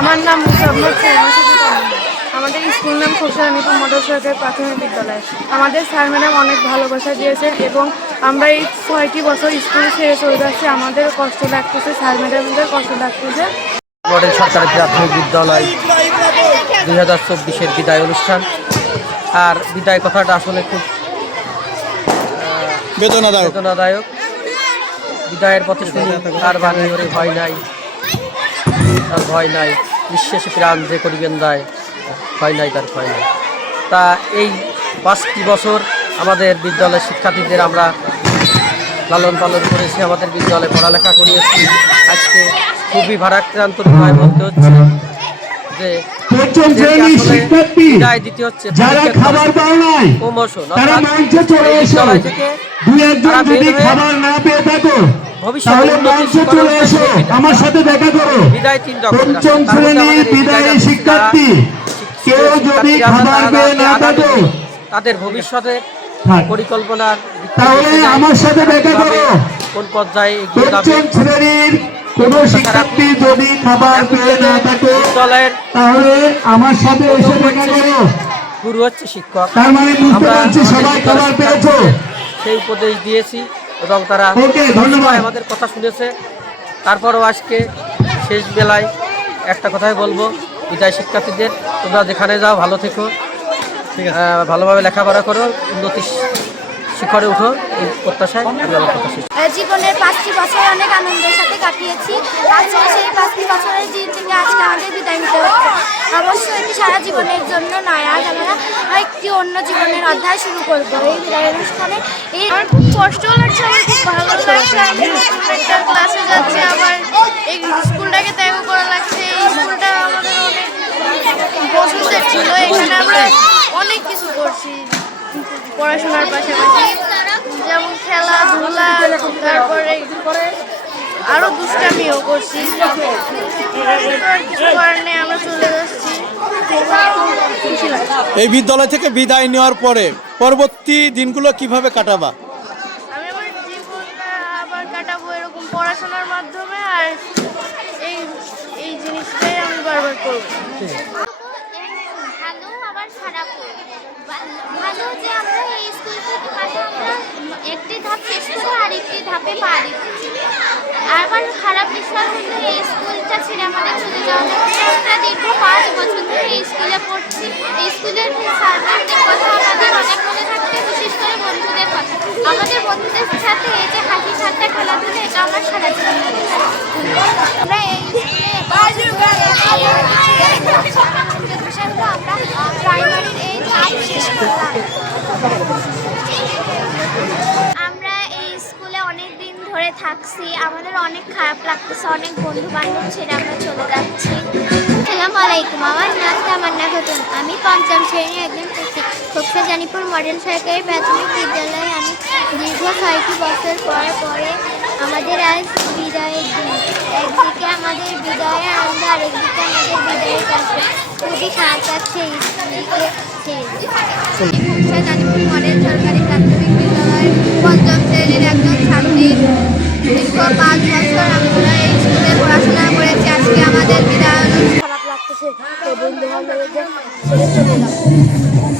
আমার নাম মুসাম্মদ সৈয়দ। আমাদের স্কুল নাম খোকসারানীপুর মডেল সরকারি প্রাথমিক বিদ্যালয়। আমাদের স্যার ম্যাডাম অনেক ভালোবাসা দিয়েছেন এবং আমরা এই 6টি বছর স্কুলে ছেড়ে চলে যাচ্ছি। আমাদের কষ্ট লাগতেছে, স্যার ম্যাডামদের কষ্ট লাগতেছে। মডেল সরকারি প্রাথমিক বিদ্যালয় 2024-এর বিদায় অনুষ্ঠান। আর বিদায় কথাটা আসলে খুব বেদনাদায়ক। বিদায়ের পথে শুনি আর বাণী ওরে ভয় নাই, তার ভয় নাই, নিঃশেষে প্রাণ যে করিবেন দায়, ভয় নাই তার ভয় নাই। তা এই 5টি বছর আমাদের বিদ্যালয়ের শিক্ষার্থীদের আমরা লালন পালন করেছি, আমাদের বিদ্যালয়ে পড়ালেখা করিয়েছি। আজকে খুবই ভারাক্রান্ত হৃদয় বলতে হচ্ছে যে বিদায় দিতে হচ্ছে প্রমোশন, বিদ্যালয় থেকে তারা বের হয়ে ভবিষ্যতে আমার সাথে দেখা করো। বিদায় 3 রকম। তাদের ভবিষ্যতের পরিকল্পনার আমার সাথে দেখা করো। কোন পর্যায়ে এগিয়ে যাবে। কোন শিক্ষার্থী যদি খাবার পেয়ে না থাকে বিদ্যালয়ের তাহলে আমার সাথে এসে দেখা করো। গুরু হচ্ছে শিক্ষক। তার মানে বুঝতে পারছি সবাই খাবার পেয়েছো। সেই উপদেশ দিয়েছি এবং তারা আমাদের কথা শুনেছে। তারপরও আজকে শেষ বেলায় একটা কথাই বলবো, বিদায় শিক্ষার্থীদের, তোমরা যেখানে যাও ভালো থেকো, ভালোভাবে লেখাপড়া করো, উন্নতি শিখরে উঠো, এই প্রত্যাশায় আমি আমার কথা শেষ। জীবনের 5টি বছর অনেক আনন্দের সাথে কাটিয়েছি। আজকে সেই 5টি বছরের দিন থেকে আজকে আমাদের বিদায় নিতে হচ্ছে। অবশ্যই এটি সারা জীবনের জন্য নয়, আজ আমরা একটি অন্য জীবনের অধ্যায় শুরু করবো এই বিদায় অনুষ্ঠানে। আমার খুব কষ্ট লাগছে, আমার খুব ভালো লাগছে। আমি একটা ক্লাসে যাচ্ছি, আবার এই স্কুলটাকে ত্যাগ করা লাগছে। এই স্কুলটা আমাদের অনেক পছন্দের ছিল, এখানে আমরা অনেক কিছু করছি পড়াশোনার পাশাপাশি, যেমন খেলাধুলা, তারপরে আরও দুষ্টামিও করছি। কিছু কারণে আমরা চলে যাচ্ছি। এই বিদ্যালয় থেকে বিদায় নেওয়ার পরে পরবর্তী দিনগুলো কিভাবে কাটাবা? আমি আমার জীবনটা আবার কাটাবো এরকম পড়াশোনার মাধ্যমে, আর এই জিনিসটাই আমি বারবার করবো। ভালো আবার খারাপ। ভালো যে আমরা এই স্কুল থেকে আমরা একটি ধাপ শেষ করে আরেকটি ধাপে পা দিচ্ছি। আবার খারাপ বিষয় হলো এই স্কুলটা ছেড়ে আমাদের চলে যাওয়া হচ্ছে। আমরা দীর্ঘ 5 বছর ধরে এই স্কুলে পড়ছি। এই স্কুলের স্যারদের কথা আমাদের অনেক মনে থাকতে, বিশেষ করে বন্ধুদের কথা। আমাদের বন্ধুদের সাথে এই যে হাসি ঠাট্টা খেলাধুলা, এটা আমার সারা জীবন মনে থাকে। আমরা এই বিষয় হলো আমরা প্রাইমারির এই ধাপ শেষ করলাম। আমরা এই স্কুলে অনেক দিন ধরে থাকছি, আমাদের অনেক খারাপ লাগতেছে। অনেক বন্ধু বান্ধব ছেড়ে আমরা চলে যাচ্ছি। আসসালামু আলাইকুম, আমার নাম তামান্না খাতুন। আমি 5ম শ্রেণীর একজন খোকসারানীপুর মডেল সরকারি প্রাথমিক বিদ্যালয়ে। আমি দীর্ঘ 6টি বছর পরে আমাদের আজ বিদায়ের দিন। একদিকে আমাদের বিদায়ের আনন্দ, আরেকদিকে আমাদের বিদায়ের কাছে খুবই খারাপ লাগছে এই স্কুলকে ছেড়ে। খোকসারানীপুর মডেল সরকারি প্রাথমিক বিদ্যালয়ের 5ম শ্রেণীর একজন ছাত্রী। দীর্ঘ 5 বছর আমরা এই স্কুলে পড়াশোনা করেছি। আজকে আমাদের বিদায় খারাপ লাগতেছে, বন্ধু বান্ধবদের ছেড়ে চলে যাচ্ছে।